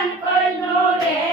প্রাণ কইল রে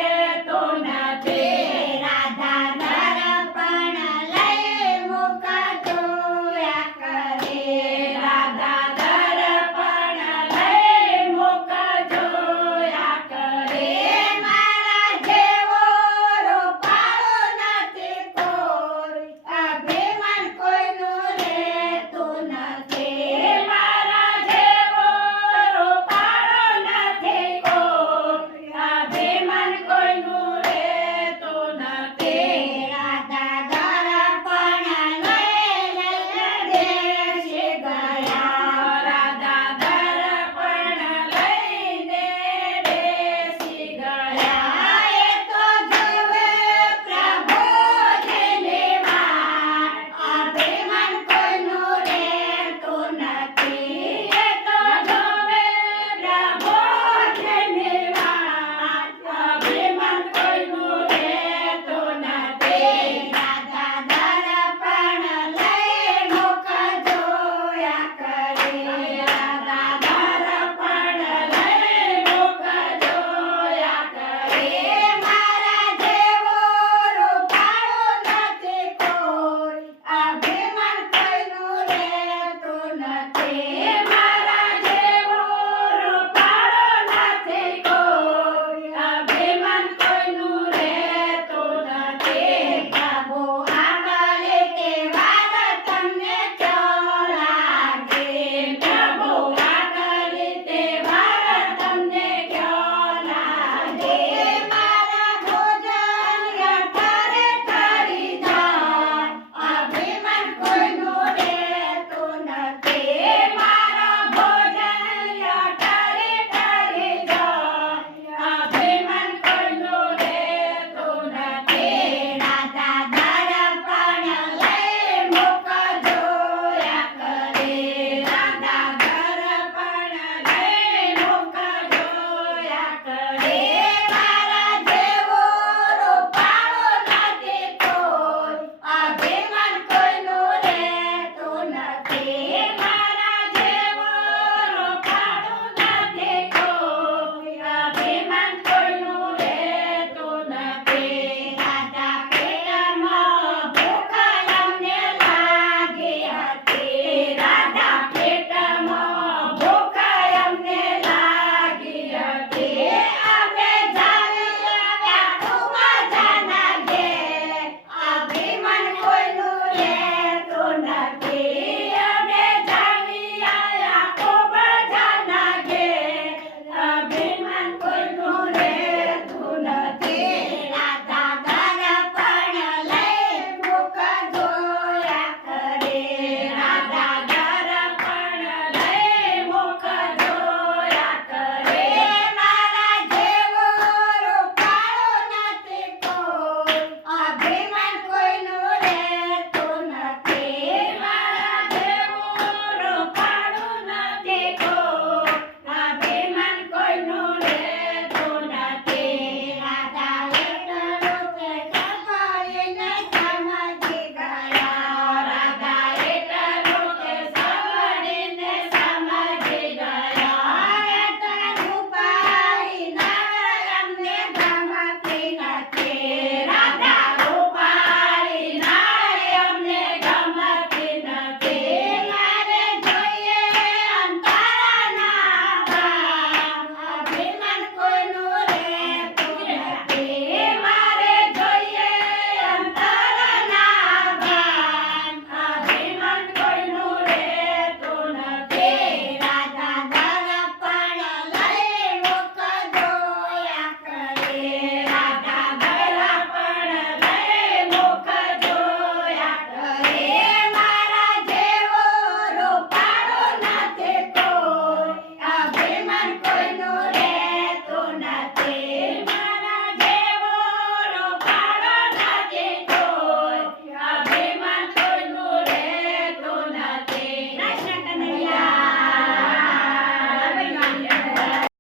bueno.